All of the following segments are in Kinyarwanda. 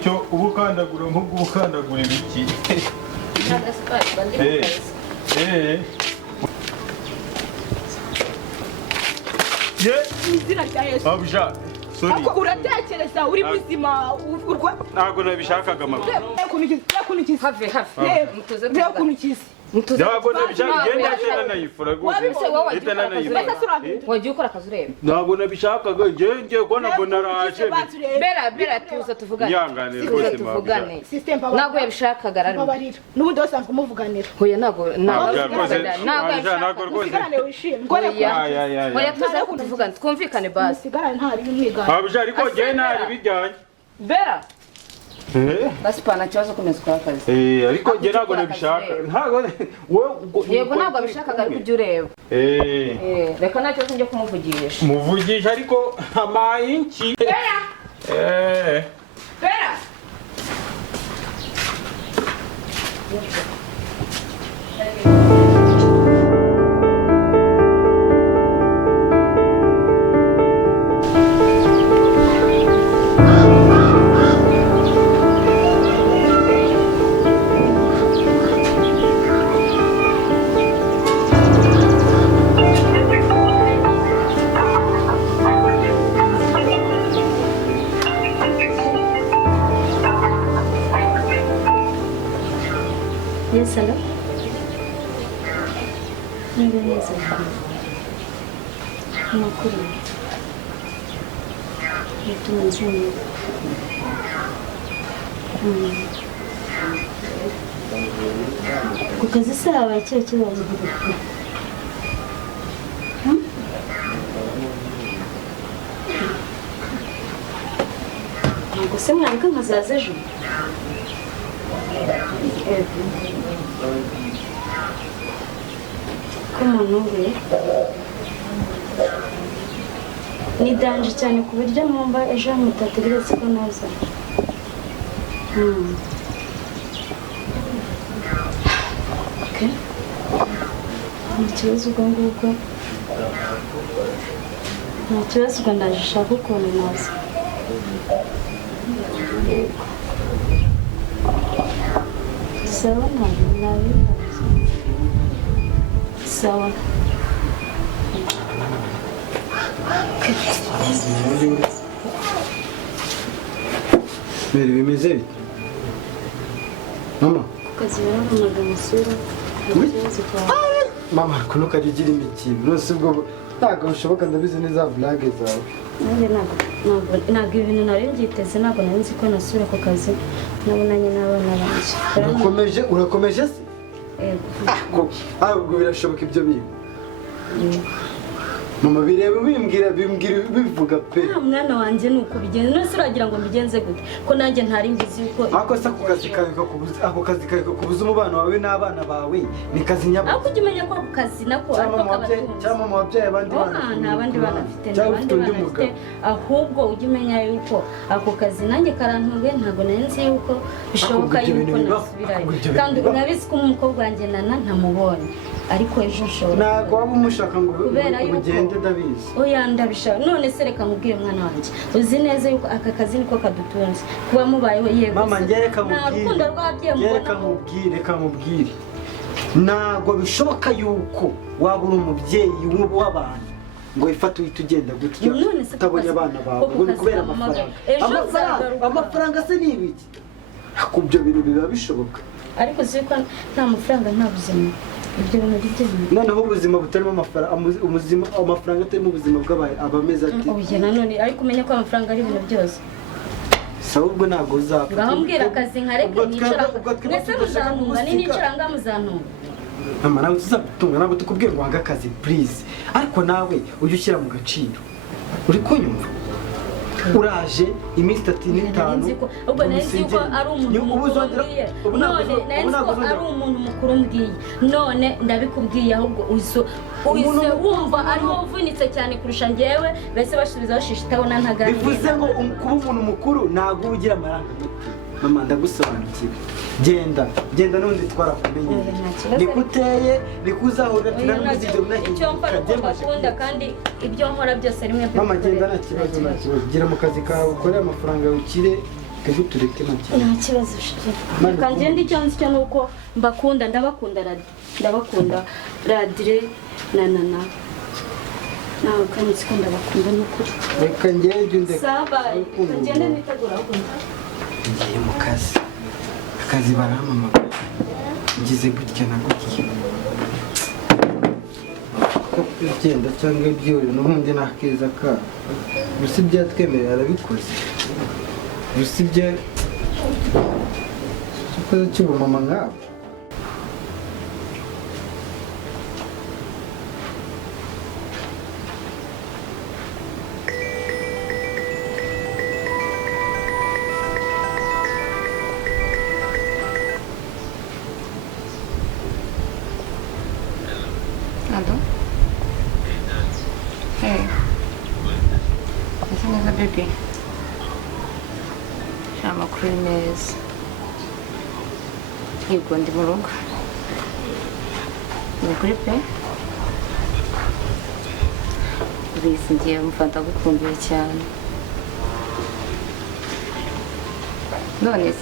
icyo ubukandagura nk'ubw'ubukandagura ibiki abusha sorry uratekereza uri buzima urwa ntabwo nabishakaga amakuru ntabwo nabishaka genda cyane nayifura rwose wagiye ukora akazi ureba ntabwo nabishakaga genge ko nabwo naraje bera tuza tuvugane yangane rwose tuvugane ntabwo yabishakaga arimo n'ubundi wasanzwe umuvuganira hoya ntabwo rwose hoya tuza kutuvugana twumvikane basi sigarane ntari bimwigana abusha ariko gende ntari bijyanye bera basi pana kibazo komeza ukora akazi ariko nge ntabwo nabishaka yego ntabwo abishakaga ariko ujya ureba reka nta kibazo njye kumuvugisha muvugisha ariko amayinki bera Yes, hello. Neza. Makuru. Nitunzuni. Ku kazi sawa icyo kibazo. Ntabwo se mwanka nkazaza ejo. Umuntu we ni danje cyane ku buryo numva ejo mutategeretse ko naza nta kibazo ubwo ngubwo nta kibazo ubwo ndaje ushaka ukuntu naza sawa nabibaza sawa Meri bimeze bite? Mama kukazi baravunaga amasura mama kuno kajya ugira imikino rwose ubwo ntabwo bishoboka ndabizi neza blague zawe ntabwo ibintu nari byiteze ntabwo nari nzi ko nasura ku kazi nabonanye n'abana banjye urakomeje se? Ubwo birashoboka ibyo bintu mama bireba bivuga pe mwana wanjye ni uko bigenze none se uragira ngo mbigenze gute ko nanjye ntari mbizi yuko ako se ako kazi kawe kubuza umubano wawe n'abana bawe ni kazi nyabwo ariko ujya umenya ko ako kazi nako ariko kabatunze cyangwa mu babyeyi abandi bana nta bandi bana afite ahubwo ujya umenya yuko ako kazi nanjye karantunguye ntabwo nari nzi yuko bishoboka yuko nasubirayo kandi urabizi ko umukobwa wanjye nana ntamubonye ariko ejo nshobora ntabwo waba umushaka ngo ugende ndabizi oya ndabishaka none se reka nkubwire mwana wanjye uzi neza yuko aka kazi niko kadutunze kuba mubayeho yego mama ngereka mubwire ntabwo bishoboka yuko waba uri umubyeyi w'abantu ngo wifate uhita ugenda gutya utabonye abana bawe ngo ni kubera amafaranga se ni ibiki ibyo bintu biba bishoboka ariko uzi ko nta mafaranga nta buzima ibyo bintu bigenda noneho ubuzima butarimo amafaranga atarimo ubuzima bw'abantu abameze ati oya nanone ariko umenya ko amafaranga ari ibintu byose sawa ubwo ntabwo uzapfa ngaho mbwira akazi nkareka nicara mwese muzantunga nicara ngaho muzantunga mama nawe tuzagutunga ntabwo tukubwira ngo wange akazi please ariko nawe ujye ushyira mu gaciro uri kunyumva uraje iminsi 35 ubwo nari ko ari umuntu mbwiye none nari ko ari umuntu mukuru mbwiye none ndabikubwiye ahubwo uzo wumva ari wowe uvunitse cyane kurusha njyewe bese basubiza bashishitaho ntagara bivuze ngo kuba umuntu mukuru ntabwo ugira amarangamutima mama ndagusobanukiwe genda n'undi twarakumenyeye nikuteye nikuzahura tunamuzijyo icyo mfara ukunda kandi ibyo nkora byose rimwe mama genda nta kibazo gira mu kazi kawe ukore amafaranga ukire twebwe tureke nta kibazo. nta kibazo shiti reka ngende icyo nzi cyo nuko mbakunda ndabakunda radire na nana nawe kandi siko ndabakunda n'ukuri Reka ngende ndeka. saba reka ngende nitegura kumva Ngiye mu kazi. Akazi barampamagara. Ngize gutya na gutya. Igenda cyangwa ibyuriro n'ubundi nakeza ka. Gusa ibyatwemerera arabikoze. Gusa ibyo cyakoze cy'ubumama nkabo. Alô? Hey. Essa é a bebê. Chama Crunez. E quando de morongo? No gripe? Disse que eu me faltava com o Tiano. Donis.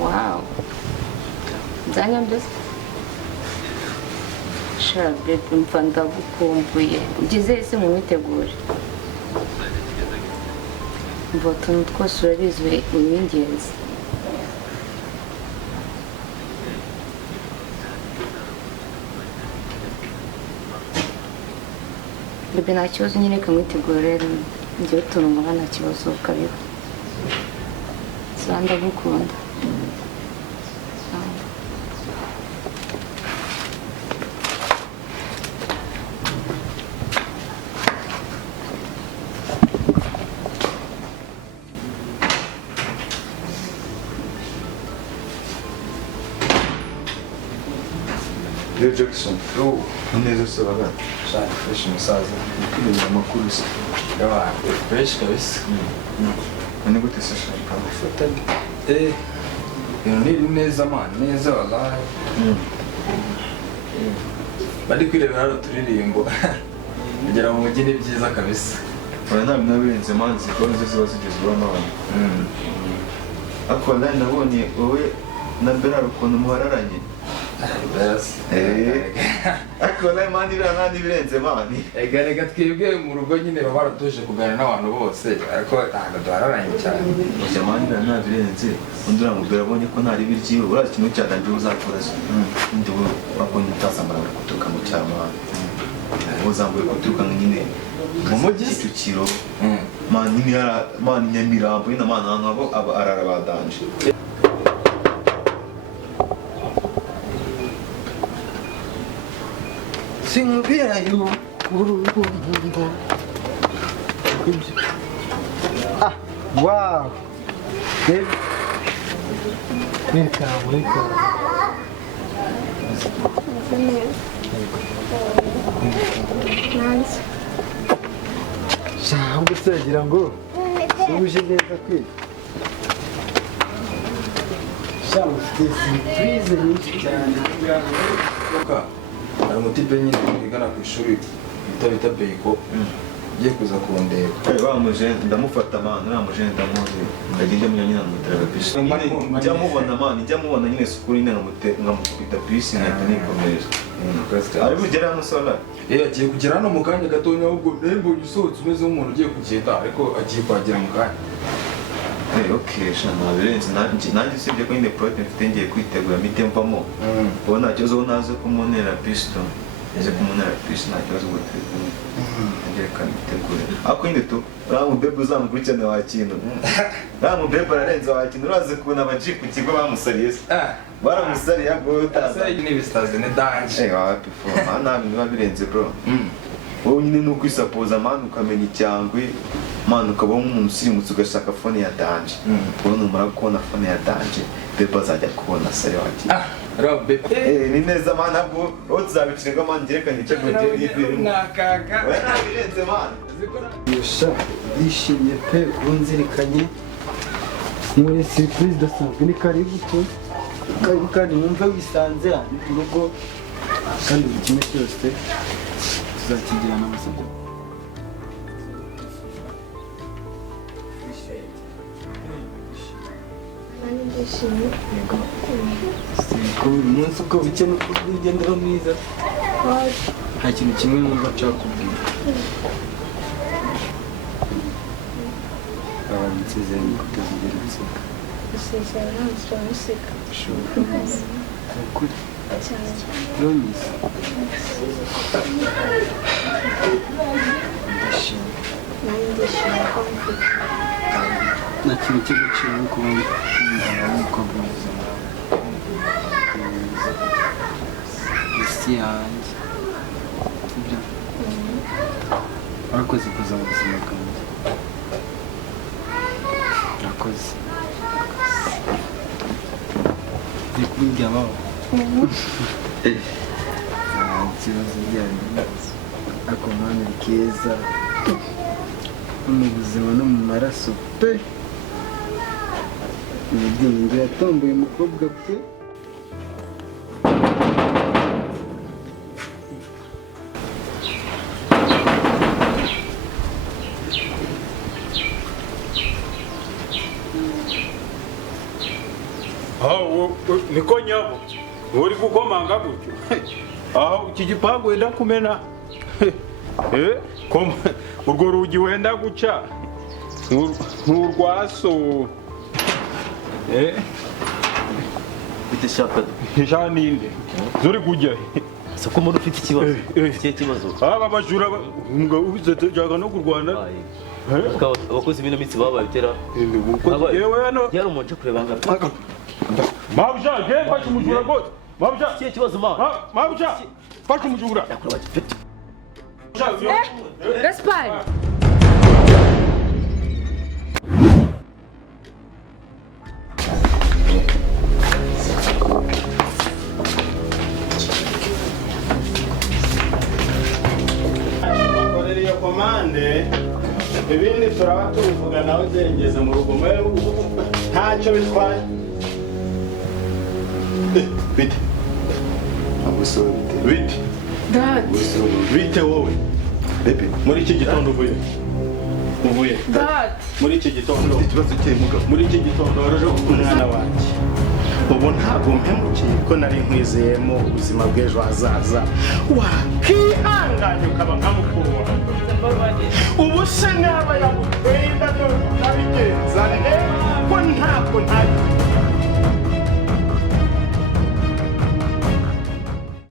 Uau. Zanya byose shara bebe mfa ndagukumbuye ugize ese mu mitegure mva utuntu twose urabizi uri ingenzi bebe nta kibazo nyine kamwitegure rero njyewe utuntu nkora nta kibazo ukabiba sa ndagukunda Yo Jackson, neza se bagana. Shaka fresh musaza. Kwibera amakuru se. Yawa, fresh kabisa. Ni gute se shaka gufatanya? Ni neza man, neza wallahi. Bari kwirebera hano turirimbo. Kugera mu mujyi ni byiza kabisa. Oya ntabwo nabirenze manzi ko nzi ziba zigezweho n'abantu. Ariko wallahi nabonye wowe na Bernard ukuntu muhararanye. Ariko wallahi mani biriya birenze mani. Reka twebwe mu rugo nyine baba baratuje kuganira n'abantu bose ariko ntabwo duhararanye cyane. Oya mani biriya birenze. Undi uramubwira abonye ko ntari biryiwe urazi ikintu cyaganje uzakora se. Undi we wabonye utazambara guturuka mu cyamana. Uzambuye guturuka nyine mu mujyi Kicukiro. Mani Nyamirambo nyine amana ahantu abo aba arara badanje. Sinkubwira yo Ah, wow. Babe. Welcome. Nice. Shambo sagira ngo uje neza kwe. Shambo surprise nyinshi cyane. hari umutipe nyine wigana ku ishuri bita Beyiko ugiye kuza kundeba bamuje ndamufata man namuje ndamuzi ndagenda munya nyina mutera bisi njya mubona man njya mubona nyine sukuri ngamukubita bisi nkahita nikomereza ari bugera hano sola agiye kugera hano mu kanya gatonya ahubwo mbonye usohotse umeze nk'umuntu ugiye kugenda ariko agiye kuhagera mu kanya okay shana birenze nanjye sibye ko inde protein mfite ngiye kwitegura mite mvamo ubu nta kibazo naze kumunera pisto ese kumunera pisto nta kibazo ngo turi ngiye kanitegura ako inde tu ramu bebe uzamukurikirane wa kintu ramu bebe ararenze wa kintu uraze kubona abaji ku kigo bamusariye se baramusariye ngo utaza ni bistaze ne danje wapi fo ana biba birenze bro wowe nyine nuko isapoza man ukamenya icyangwe man ukabona umuntu usirimutse ugashaka phone ya danje ubona umara kubona phone ya danje bebe azajya kubona sare wati Robe ni neza man ntabwo uzabicirwa man ngerekanye icyo gutera nakaka birenze man Yesha ndishimye pe unzirikanye muri surprise dasanzwe ni karibu tu kandi wumve wisanze hano mu rugo kandi buri kimwe cyose tuzakigirana amasabye ndishimye. buri munsi uko buke nuko ugendera mwiza nta kintu kimwe numva nshaka kubwira nsezeranye kutazigera useka Isezerano ntabwo turamuseka. ukuri Cyane. promise Nanjye ndishimye ko mfite. nta kintu cy'agaciro no kuba umwana w'umukobwa mwiza isi yanjye ibyo warakoze kuza mu buzima bwanjye urakoze uri kumbwira baba nta kibazo byanyu ariko mwana uri keza no mu buzima no mu maraso pe imibyingo yatomboye umukobwa pe niko nyabo uri gukomanga gutyo aho iki gipangu wenda kumena urwo rugi wenda guca nturwaso bite shaka hisha ninde zuri kujya se ko umuntu ufite ikibazo ikihe kibazo aba bajura ubizaga no kurwana abakozi b'ino mitsi babaye bitera yewe hano yari umuntu kureba ngaka mabja je fashe umujura gose mabja ikihe kibazo ma mabja fashe umujura Gaspar. bakorera iyo komande ibindi turaba tubivuga nawe uzengeze mu rugo ntacyo bitwaye bite bite bite wowe muri iki gitondo uvuye muri iki gitondo ikibazo kiri mugabo muri iki gitondo waraje ku mwana wanjye ubu ntabwo mpemukiye ko nari nkwizeyemo ubuzima bw'ejo hazaza wakihanganye ukaba nka mukuru wawe ubu se naba yaguteye indabyo nabigenza ko ntabwo ntayo